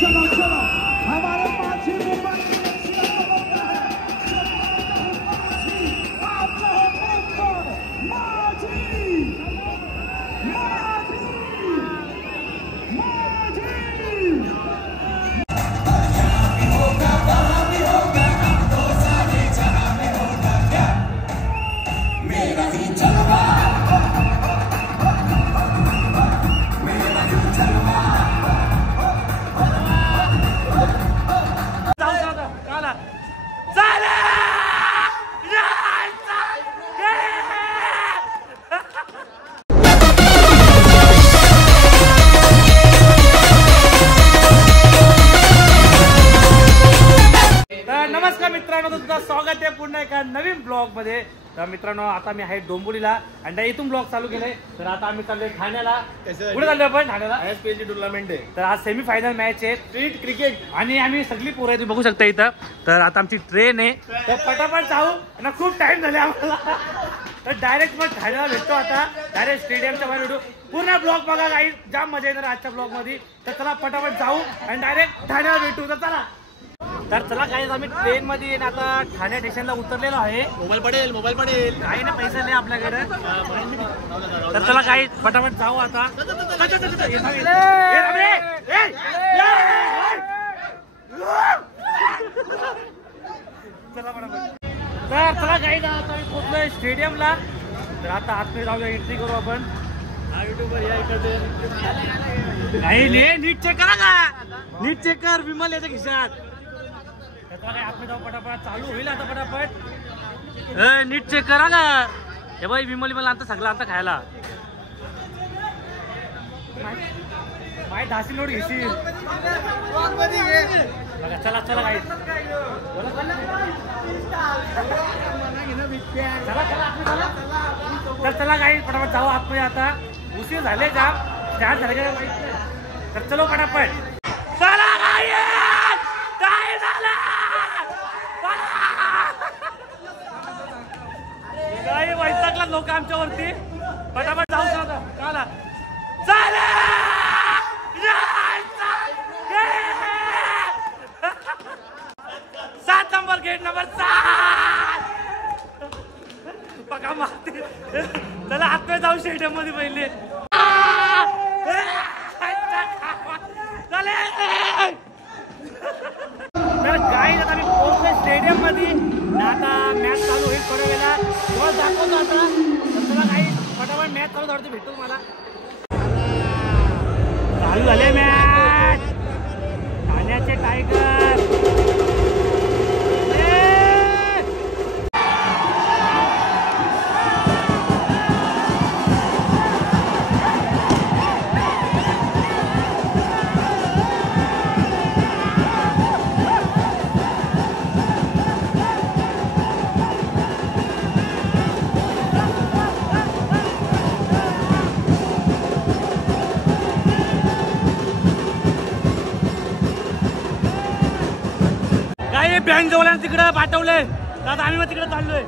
चलो चलो हमारे माझी मुंबई स्वागत आहे पुन्हा एका नवीन ब्लॉग मध्ये। तर मित्रांनो आता मी आहे डोंबिवलीला आणि इथून ब्लॉग चालू केले। तर आता आम्ही चाललोय ठाण्याला। कुठे चाललोय आपण? ठाण्याला आयएसपीएलची टुर्नामेंट आहे। तर आज सेमी फायनल मॅच आहे स्ट्रीट क्रिकेट आणि आम्ही सगळी पोरं तुम्ही बघू शकता इथं। तर आता आमची ट्रेन आहे तर पटापट जाऊ आणि खूप टाइम झाले आम्हाला। तर डायरेक्ट मग ठाण्याला भेटतो आता डायरेक्ट स्टेडियमच्या बाहेर भेटू। पूर्ण ब्लॉग बघा काही जाम मजा येणार आजच्या ब्लॉग मध्ये। तर चला पटापट जाऊ आणि डायरेक्ट ठाण्याला भेटू। तर चला चला काही आम्ही ट्रेन मध्ये आता ठाणे स्टेशनला उतरलेलो आहे। मोबाईल पडेल काही ना पैसा नाही आपल्याकडे। तर चला काही पटापट जाऊ आता। तर चला काही ना आता मी पोहोचलोय स्टेडियमला। तर आता आतमध्ये जाऊया एंट्री करू आपण। नाही नीट चेक करा का नीट चेक कर विमल याच्या खिशात। आपण जाऊ पटापट चालू होईल आता पटापट। नीट चेक करा ना हे बाई विमल मला आता सगळं आता खायला माय 10 नोट घेशील बघा। चला चला काही चला काही पटापट जाऊ आतमध्ये आता। उशीर झाले जाम स्टार्ट झाले का तर चलो पटापट चला काही वैतागला लोक आमच्यावरती। पटापट जाऊ शकता काला चला 7 नंबर गेट नंबर 7 बघा मारते। चला आतमध्ये जाऊ स्टेडियम मध्ये पहिले। तर काय आता मी पोहोचलोय स्टेडियम मध्ये आता मॅच चालू होईल थोड्या वेळा तेव्हा दाखवतो आता। चला काही फटाफट मॅच चालू झाली भेटतो मला। चालू झाले मॅच ठाण्याचे टायगर। बँक जवळ तिकडे पाठवले आता आम्ही मग तिकडे चाललोय।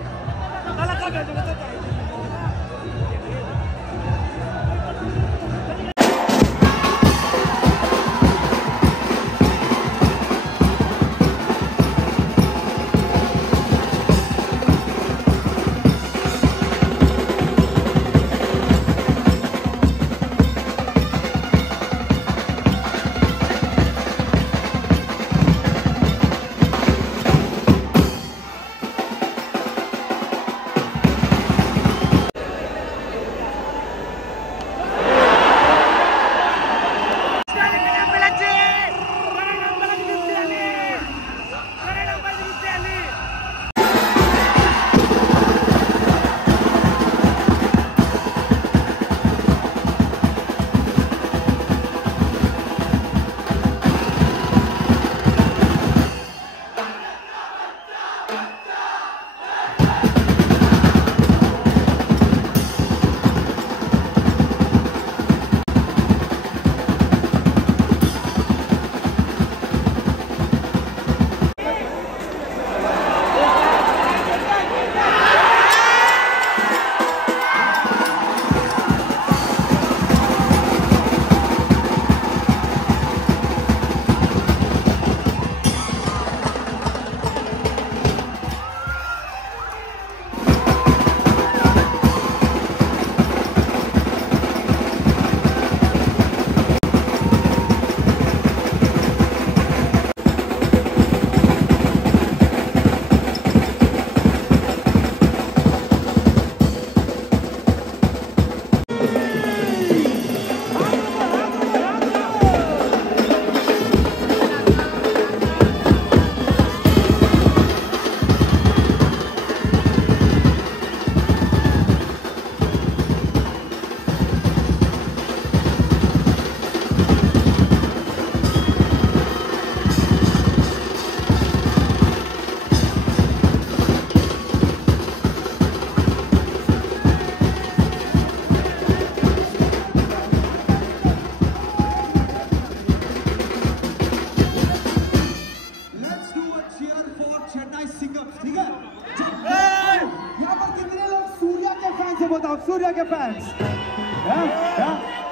सूर्या के फैंस,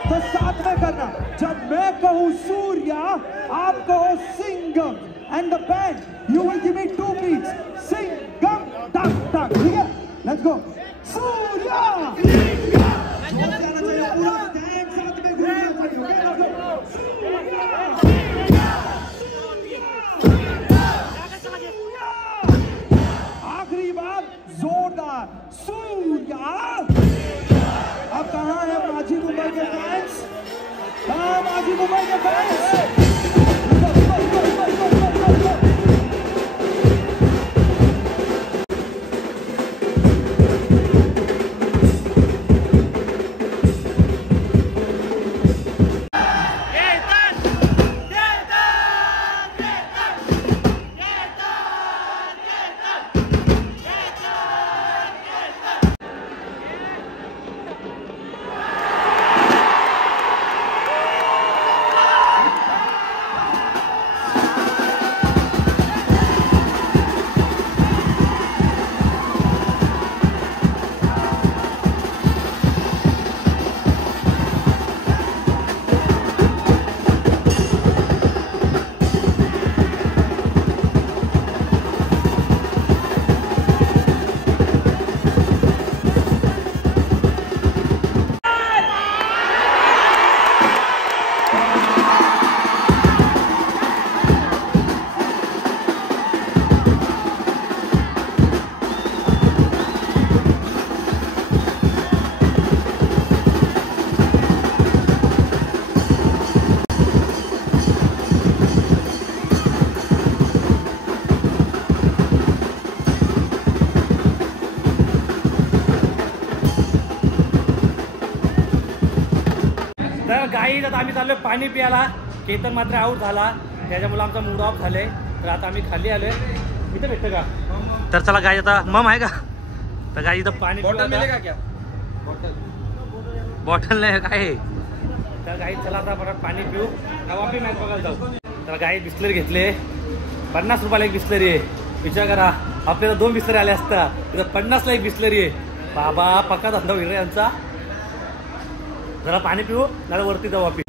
तो साथ में करना। जब मैं कहूँ सूर्या, आप कहो Singham, and the band you will give me 2 beats, Singham टक टक, ठीक है? Let's go. सूर्या जोर से आना चाहिए, पूरा बैंड साथ में घूमना चाहिए, ओके? Let's go. आखिरी बार जोरदार सूर्या। अब कहाँ है माझी मुंबई के फैंस? कहाँ माझी मुंबई के फैंस? गाईज आता आम्ही चाललोय पाणी प्यायला. केतन मात्र आऊट झाला, त्याच्यामुळे आमचा मूड ऑफ झालाय. तर आता आम्ही खाली आलोय. इथं भेटतं का? तर चला गाई, आता मम आहे का? तर गाई इथं पाणी बॉटल मिळेल का? बॉटल नाही काय आहे. तर गाई चला आता परत पाणी पिऊ, नवाबी मॅच बघायला जाऊ. तर गाई बिस्लरी घेतले, 50 रुपयाला एक बिस्लरी आहे. विचार करा, आपल्याला 2 बिस्लरी आले असता, तिथं 50ला एक बिस्लरी आहे. बाबा पक्का धंदा होईल रे यांचा. जरा पाणी पिऊ, जरा वरती जाऊ वापी.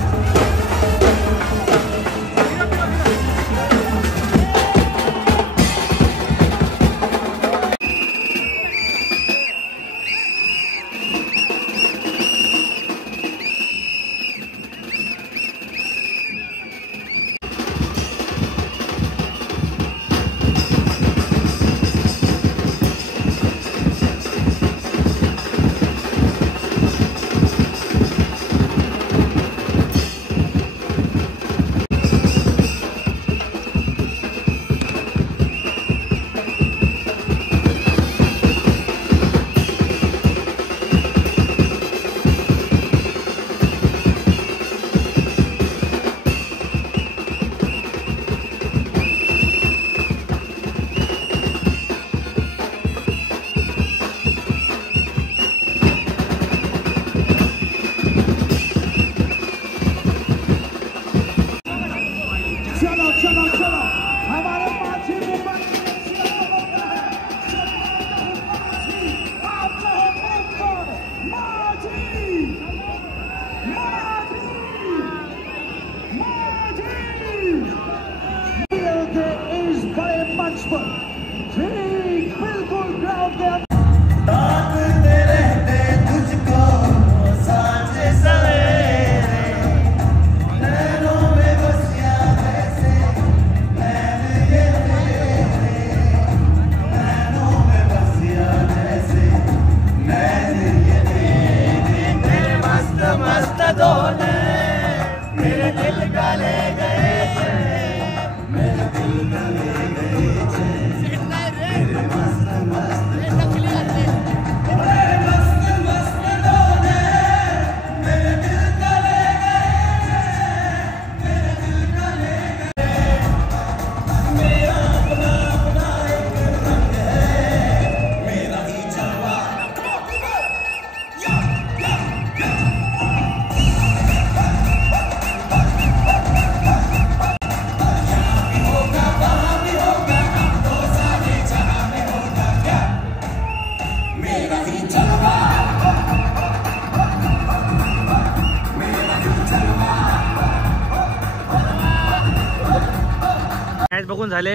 मॅच बघून झाले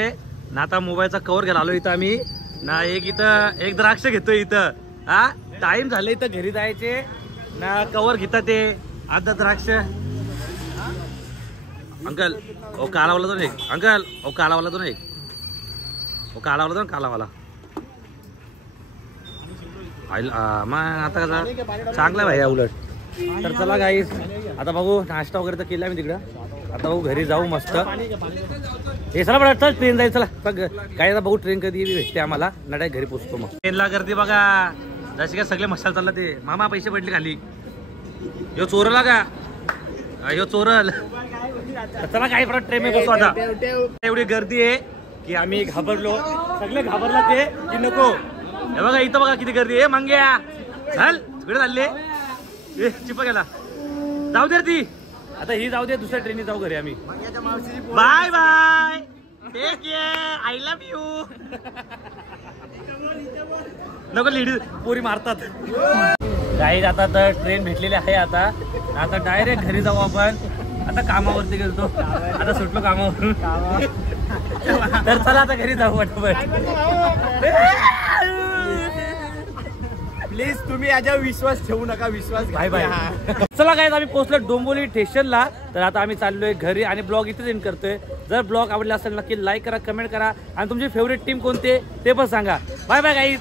ना, आता मोबाईलचा कव्हर घ्यायला आलो इथं आम्ही ना. एक द्राक्ष घेतोय इथं. हा टाइम झाले इथं घरी जायचे ना, कव्हर घेतात ते अर्धा द्राक्ष. अंकल ओ कालावाला तो एक, अंकल ओ कालावाला तो एक, ओ कालावाला तो कालावाला. मग आता कसा चांगला भाई उलट. तर चला गाईस आता बघू, नाश्ता वगैरे तर केला मी तिकडं. आता बघू घरी जाऊ मस्त. हे चला बरं, चल ट्रेन जायचं. चला काय आता बघू ट्रेन कधी भेटते आम्हाला ना, डायरेक्ट घरी पोचतो. मग ट्रेनला गर्दी बघा जसे काय सगळे मसाला चालला. ते मामा पैसे पडले खाली. यो चोरला का, यो चोरल. चला काही परत ट्रेन मध्ये बसू. आता एवढी गर्दी आहे की आम्ही घाबरलो, सगळे घाबरला ते की नको. हे बघा इथं बघा किती गर्दी आहे. मंग्या चल तिकडे चालले, चिपा गेला. जाऊ दे ती आता, ही जाऊ दे, दुसऱ्या ट्रेनने जाऊ घरी आम्ही. Bye bye, take care, I love you. नको लेडीज पोरी मारतात. काही आता तर ट्रेन भेटलेली आहे. आता डायरेक्ट घरी जाऊ आपण. आता कामावरती गेलतो, आता सुटलो कामावरून. तर चला आता घरी जाऊ पटापट. प्लीज तुम्ही याच्यावर विश्वास ठेवू नका, विश्वास. Bye bye. चला काय आम्ही पोहोचलो डोंबिवली स्टेशनला. तर आता आम्ही चाललोय घरी आणि ब्लॉग इथेच एंड करतोय. जर ब्लॉग आवडला असेल नक्की लाईक करा, कमेंट करा आणि तुमची फेवरेट टीम कोणती ते पण सांगा. Bye bye guys.